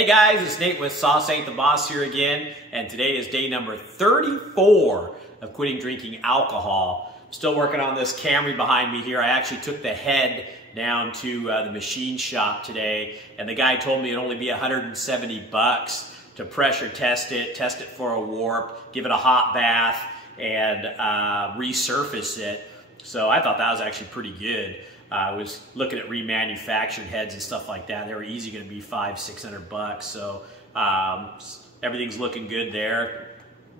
Hey guys, it's Nate with Sauce Ain't the Boss here again, and today is day number 34 of quitting drinking alcohol. I'm still working on this Camry behind me here. I actually took the head down to the machine shop today, and the guy told me it'd only be 170 bucks to pressure test it for a warp, give it a hot bath, and resurface it. So I thought that was actually pretty good. I was looking at remanufactured heads and stuff like that. They were easy going to be $500–600 bucks. So everything's looking good there.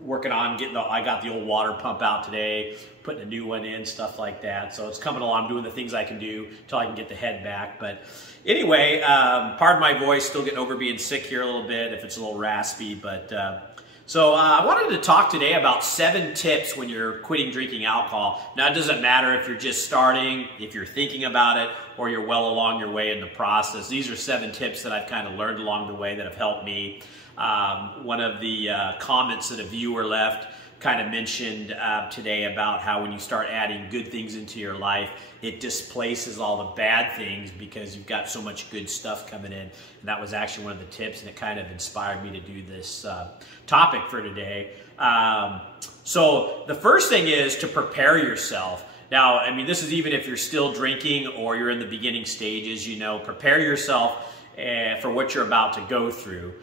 Working on getting I got the old water pump out today, putting a new one in, stuff like that. So it's coming along. I'm doing the things I can do until I can get the head back. But anyway, pardon my voice, still getting over being sick here a little bit if it's a little raspy. But so I wanted to talk today about 7 tips when you're quitting drinking alcohol. Now, it doesn't matter if you're just starting, if you're thinking about it, or you're well along your way in the process. These are 7 tips that I've kind of learned along the way that have helped me. One of the comments that a viewer left kind of mentioned today about how when you start adding good things into your life, it displaces all the bad things because you've got so much good stuff coming in. And that was actually one of the tips, and it kind of inspired me to do this topic for today. So the first thing is to prepare yourself. Now, I mean, this is even if you're still drinking or you're in the beginning stages, you know, prepare yourself for what you're about to go through.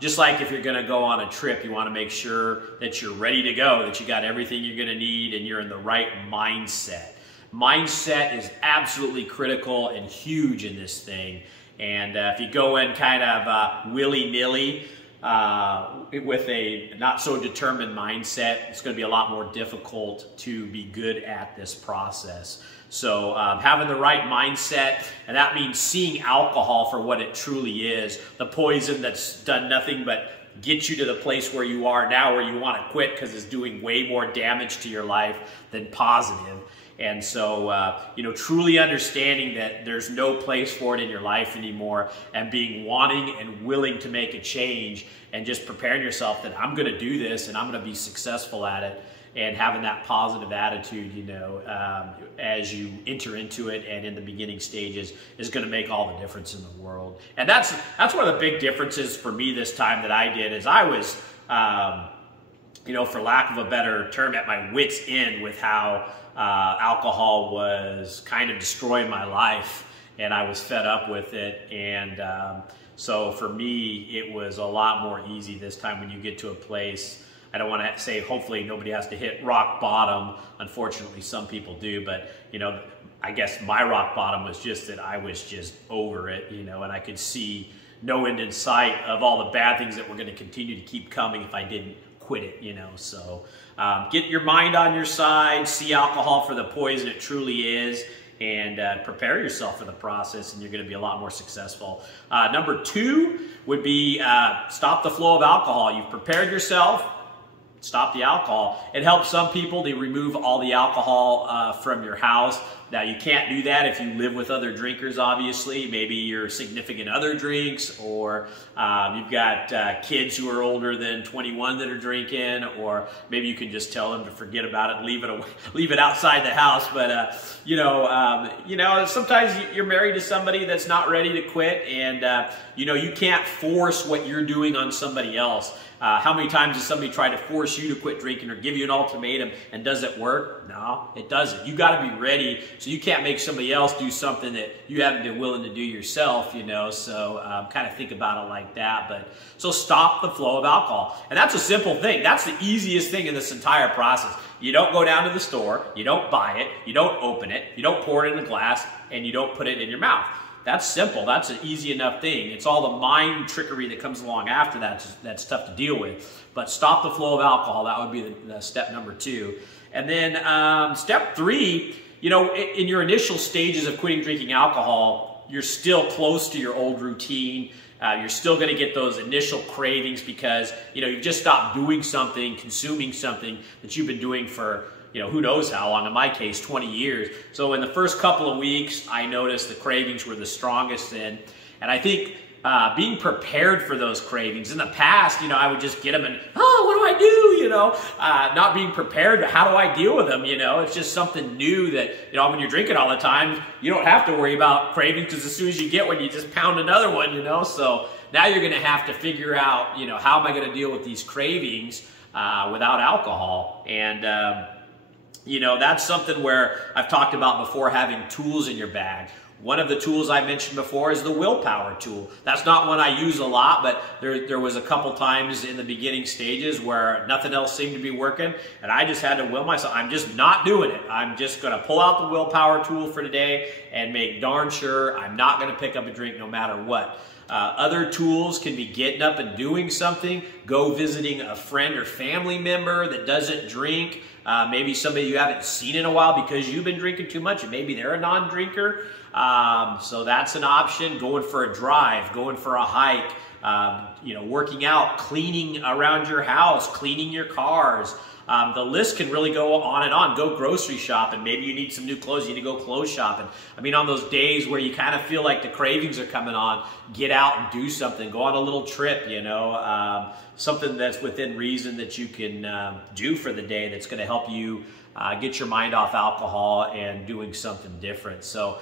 Just like if you're going to go on a trip, you want to make sure that you're ready to go, that you got everything you're going to need and you're in the right mindset. Mindset is absolutely critical and huge in this thing. And if you go in kind of willy-nilly with a not so determined mindset, it's going to be a lot more difficult to be good at this process. So having the right mindset, and that means seeing alcohol for what it truly is, the poison that's done nothing but get you to the place where you are now, where you want to quit because it's doing way more damage to your life than positive. And so, you know, truly understanding that there's no place for it in your life anymore, and being wanting and willing to make a change, and just preparing yourself that I'm going to do this and I'm going to be successful at it. And having that positive attitude, you know, as you enter into it and in the beginning stages is going to make all the difference in the world. And that's one of the big differences for me this time that I did, is I was, you know, for lack of a better term, at my wit's end with how alcohol was kind of destroying my life, and I was fed up with it. And so for me, it was a lot more easy this time when you get to a place. I don't want to say hopefully nobody has to hit rock bottom. Unfortunately, some people do, but you know, I guess my rock bottom was just that I was just over it, you know, and I could see no end in sight of all the bad things that were going to continue to keep coming if I didn't quit it, you know. So get your mind on your side, see alcohol for the poison it truly is, and prepare yourself for the process, and you're going to be a lot more successful. Number 2 would be stop the flow of alcohol. You've prepared yourself. Stop the alcohol. It helps some people to remove all the alcohol from your house. Now, you can't do that if you live with other drinkers, obviously. Maybe your significant other drinks, or you've got kids who are older than 21 that are drinking, or maybe you can just tell them to forget about it, leave it outside the house. But you know, sometimes you're married to somebody that's not ready to quit, and you know, you can't force what you're doing on somebody else. How many times does somebody try to force you to quit drinking or give you an ultimatum, and does it work? No, it doesn't. You got to be ready, so you can't make somebody else do something that you haven't been willing to do yourself, you know. So kind of think about it like that. But so stop the flow of alcohol, and that's a simple thing. That's the easiest thing in this entire process. You don't go down to the store, you don't buy it, you don't open it, you don't pour it in a glass, and you don't put it in your mouth. That's simple. That's an easy enough thing. It's all the mind trickery that comes along after that that's tough to deal with. But stop the flow of alcohol. That would be the step number 2. And then step 3, you know, in your initial stages of quitting drinking alcohol, you're still close to your old routine. You're still going to get those initial cravings because, you know, you've just stopped doing something, consuming something that you've been doing for, you know, who knows how long, in my case, 20 years. So in the first couple of weeks, I noticed the cravings were the strongest then. And I think being prepared for those cravings. In the past, you know, I would just get them and, oh, what do I do? Not being prepared, but how do I deal with them? It's just something new that, when you're drinking all the time, you don't have to worry about cravings, because as soon as you get one, you just pound another one, So now you're going to have to figure out, how am I going to deal with these cravings without alcohol? And, that's something where I've talked about before, having tools in your bag. One of the tools I mentioned before is the willpower tool. That's not one I use a lot, but there was a couple times in the beginning stages where nothing else seemed to be working, and I just had to will myself. I'm just not doing it. I'm just going to pull out the willpower tool for today and make darn sure I'm not going to pick up a drink no matter what. Other tools can be getting up and doing something, go visiting a friend or family member that doesn't drink, maybe somebody you haven't seen in a while because you've been drinking too much and maybe they're a non-drinker. So that's an option. Going for a drive, going for a hike, working out, cleaning around your house, cleaning your cars. The list can really go on and on. Go grocery shopping. Maybe you need some new clothes. You need to go clothes shopping. I mean, on those days where you kind of feel like the cravings are coming on, get out and do something. Go on a little trip, something that's within reason that you can do for the day that's going to help you get your mind off alcohol and doing something different. So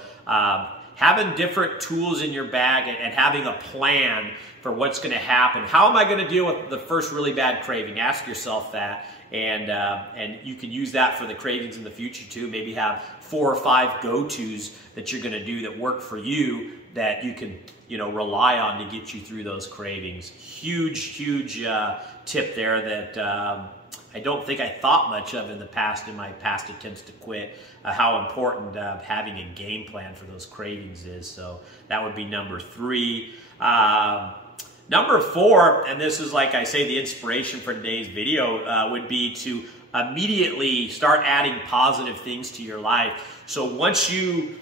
having different tools in your bag and having a plan for what's going to happen. How am I going to deal with the first really bad craving? Ask yourself that. And you can use that for the cravings in the future too. Maybe have 4 or 5 go-tos that you're going to do that work for you that you can, rely on to get you through those cravings. Huge tip there that I don't think I thought much of in the past, in my past attempts to quit, how important having a game plan for those cravings is. So that would be number 3. Number 4, and this is, like I say, the inspiration for today's video, would be to immediately start adding positive things to your life. So once you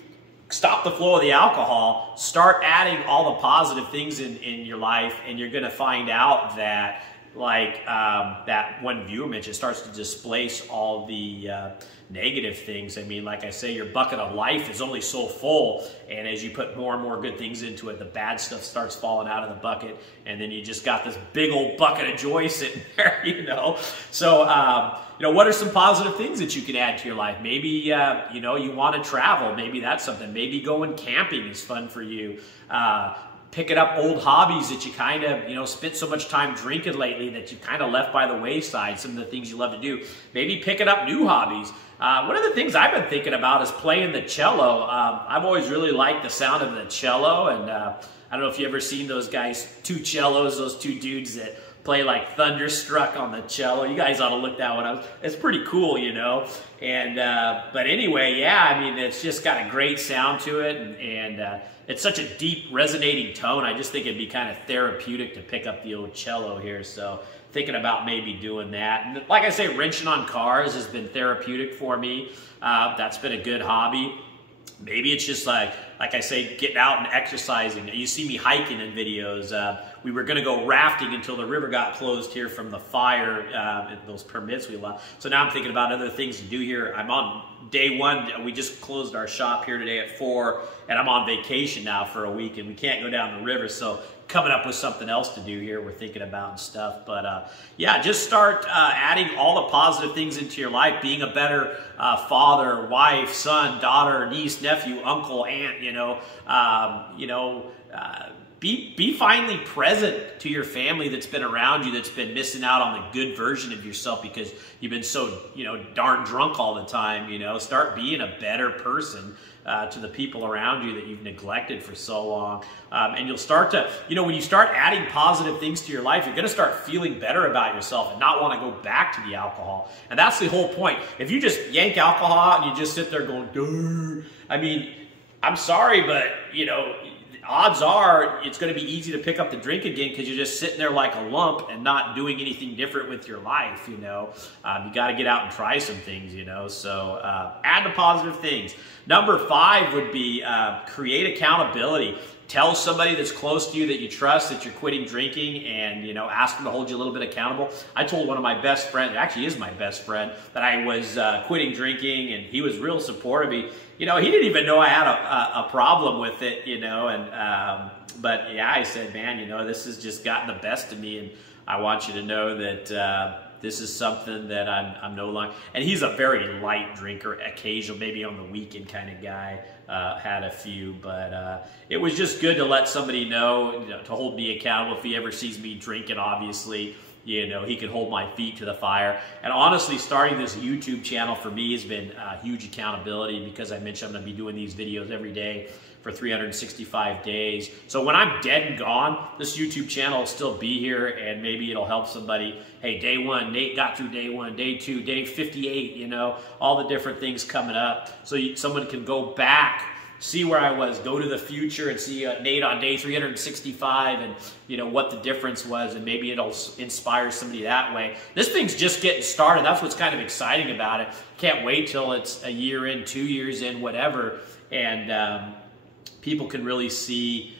stop the flow of the alcohol, start adding all the positive things in your life, and you're going to find out that, like that one viewer mentioned, starts to displace all the negative things. I mean, like I say, your bucket of life is only so full, and as you put more and more good things into it, the bad stuff starts falling out of the bucket, and then you just got this big old bucket of joy sitting there, So, what are some positive things that you can add to your life? Maybe, you want to travel. Maybe that's something. Maybe going camping is fun for you. Picking up old hobbies that you kind of, spent so much time drinking lately that you kind of left by the wayside, some of the things you love to do. Maybe picking up new hobbies. One of the things I've been thinking about is playing the cello. I've always really liked the sound of the cello, and I don't know if you've ever seen those guys, 2 cellos, those 2 dudes that play like Thunderstruck on the cello. You guys ought to look that one up. It's pretty cool, And but anyway, yeah, I mean, it's just got a great sound to it, and it's such a deep, resonating tone. I just think it'd be kind of therapeutic to pick up the old cello here. So thinking about maybe doing that. And like I say, wrenching on cars has been therapeutic for me. That's been a good hobby. Maybe it's just like I say, getting out and exercising. You see me hiking in videos. We were going to go rafting until the river got closed here from the fire, and those permits we lost. So now I'm thinking about other things to do here. I'm on day 1. We just closed our shop here today at 4, and I'm on vacation now for a week, and we can't go down the river. So coming up with something else to do here we're thinking about and stuff. But yeah, just start adding all the positive things into your life, being a better father, wife, son, daughter, niece, nephew, uncle, aunt, be finally present to your family that's been around you, that's been missing out on the good version of yourself because you've been so, darn drunk all the time. Start being a better person to the people around you that you've neglected for so long. And you'll start to, when you start adding positive things to your life, you're going to start feeling better about yourself and not want to go back to the alcohol. And that's the whole point. If you just yank alcohol out and you just sit there going, "Durr," I mean, I'm sorry, but, odds are it's going to be easy to pick up the drink again because you're just sitting there like a lump and not doing anything different with your life, you got to get out and try some things, So add the positive things. Number 5 would be create accountability. Tell somebody that's close to you that you trust that you're quitting drinking, and ask them to hold you a little bit accountable. I told one of my best friends, actually is my best friend, that I was quitting drinking, and he was real supportive. He didn't even know I had a problem with it, but yeah, I said, man, this has just gotten the best of me, and I want you to know that this is something that I'm no longer, and he's a very light drinker, occasional, maybe on the weekend kind of guy, had a few, but it was just good to let somebody know, to hold me accountable. If he ever sees me drinking, obviously, he can hold my feet to the fire. And honestly, starting this YouTube channel for me has been a huge accountability, because I mentioned I'm going to be doing these videos every day for 365 days. So when I'm dead and gone, this YouTube channel will still be here, and maybe it'll help somebody. Hey, day one, Nate got through day one, day two, day 58, all the different things coming up. So someone can go back, see where I was, go to the future and see Nate on day 365 and, what the difference was, and maybe it'll inspire somebody that way. This thing's just getting started. That's what's kind of exciting about it. Can't wait till it's a year in, 2 years in, whatever, and people can really see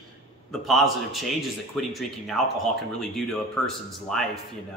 the positive changes that quitting drinking alcohol can really do to a person's life, and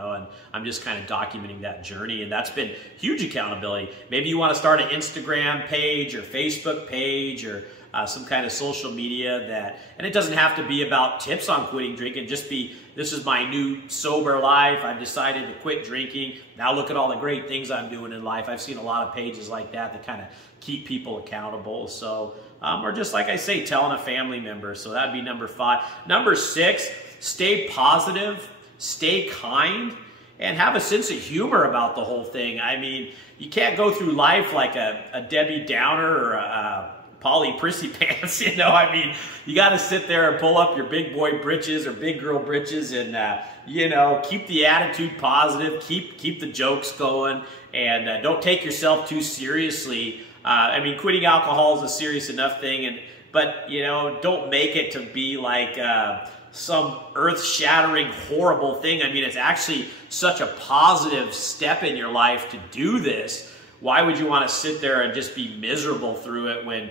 I'm just kind of documenting that journey, and that's been huge accountability. Maybe you want to start an Instagram page or Facebook page or some kind of social media and it doesn't have to be about tips on quitting drinking, just be, this is my new sober life, I've decided to quit drinking, now look at all the great things I'm doing in life. I've seen a lot of pages like that kind of keep people accountable. So, or just like I say, telling a family member. So that'd be number 5. Number 6, stay positive, stay kind, and have a sense of humor about the whole thing. I mean, you can't go through life like a Debbie Downer or a Polly Prissy Pants, I mean, you got to sit there and pull up your big boy britches or big girl britches and, keep the attitude positive, keep the jokes going, and don't take yourself too seriously. I mean, quitting alcohol is a serious enough thing, but don't make it to be like some earth-shattering, horrible thing. I mean, it's actually such a positive step in your life to do this. Why would you want to sit there and just be miserable through it when,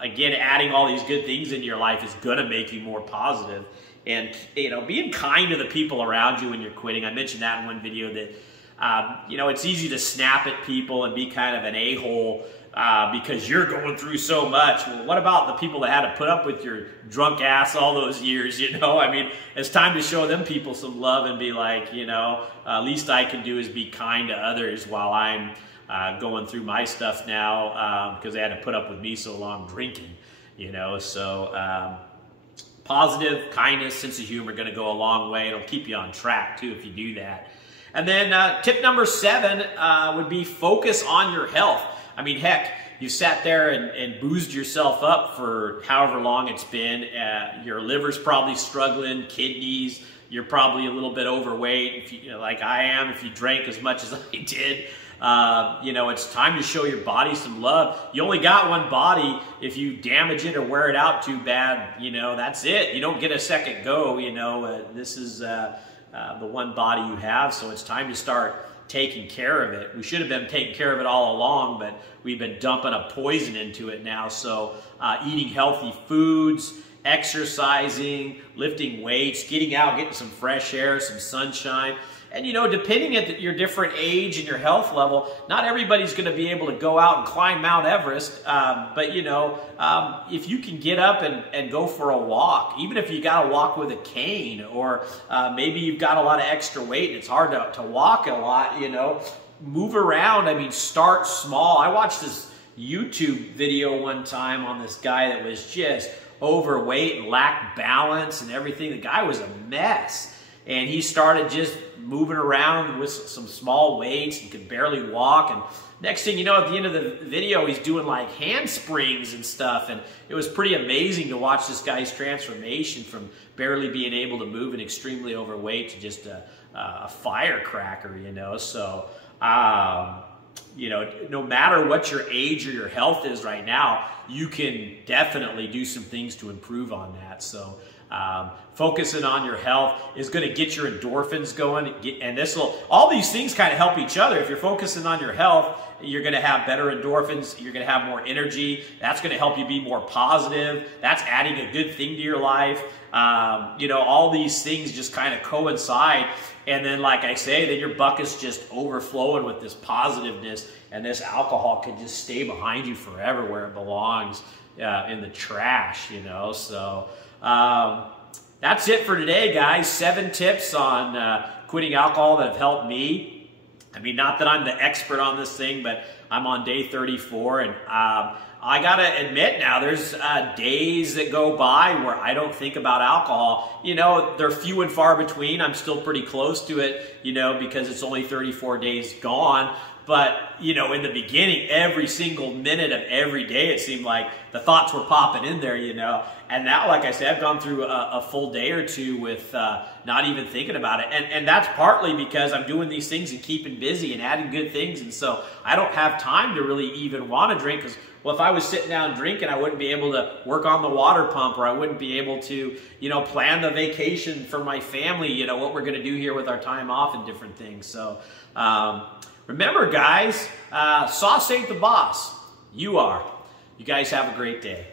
again, adding all these good things in your life is going to make you more positive? And, being kind to the people around you when you're quitting. I mentioned that in one video that, it's easy to snap at people and be kind of an a-hole because you're going through so much. Well, what about the people that had to put up with your drunk ass all those years, I mean, it's time to show them people some love and be like, least I can do is be kind to others while I'm going through my stuff now because they had to put up with me so long drinking, So positive, kindness, sense of humor are going to go a long way. It'll keep you on track, too, if you do that. And then tip number 7 would be focus on your health. I mean, heck, you sat there and boozed yourself up for however long it's been. Your liver's probably struggling, kidneys, you're probably a little bit overweight, if you, like I am, if you drank as much as I did. It's time to show your body some love. You only got one body. If you damage it or wear it out too bad, that's it. You don't get a second go, this is the one body you have, so it's time to start taking care of it. We should have been taking care of it all along, but we've been dumping a poison into it now. So eating healthy foods, exercising, lifting weights, getting out, getting some fresh air, some sunshine. And, depending at your different age and your health level, not everybody's going to be able to go out and climb Mount Everest. But, if you can get up and go for a walk, even if you got to walk with a cane, or maybe you've got a lot of extra weight and it's hard to walk a lot, move around. I mean, start small. I watched this YouTube video one time on this guy that was just overweight and lacked balance and everything. The guy was a mess. And he started just moving around with some small weights and could barely walk. And next thing you know, at the end of the video, he's doing like handsprings and stuff. And it was pretty amazing to watch this guy's transformation from barely being able to move and extremely overweight to just a firecracker, So, no matter what your age or your health is right now, you can definitely do some things to improve on that. So, focusing on your health is going to get your endorphins going, and all these things kind of help each other. If you're focusing on your health, you're going to have better endorphins, you're going to have more energy, that's going to help you be more positive, that's adding a good thing to your life. All these things just kind of coincide, and then like I say, then your bucket's just overflowing with this positiveness, and this alcohol can just stay behind you forever where it belongs, in the trash, So that's it for today, guys. 7 tips on quitting alcohol that have helped me. I mean, not that I'm the expert on this thing, but I'm on day 34, and I gotta admit now, there's days that go by where I don't think about alcohol. You know, they're few and far between. I'm still pretty close to it, you know, because it's only 34 days gone. But, you know, in the beginning, every single minute of every day, it seemed like the thoughts were popping in there, you know. And now, like I said, I've gone through a full day or two with not even thinking about it. And that's partly because I'm doing these things and keeping busy and adding good things. And so I don't have time to really even want to drink, because, well, if I was sitting down drinking, I wouldn't be able to work on the water pump, or I wouldn't be able to, you know, plan the vacation for my family, you know, what we're going to do here with our time off and different things. So remember, guys, sauce ain't the boss. You are. You guys have a great day.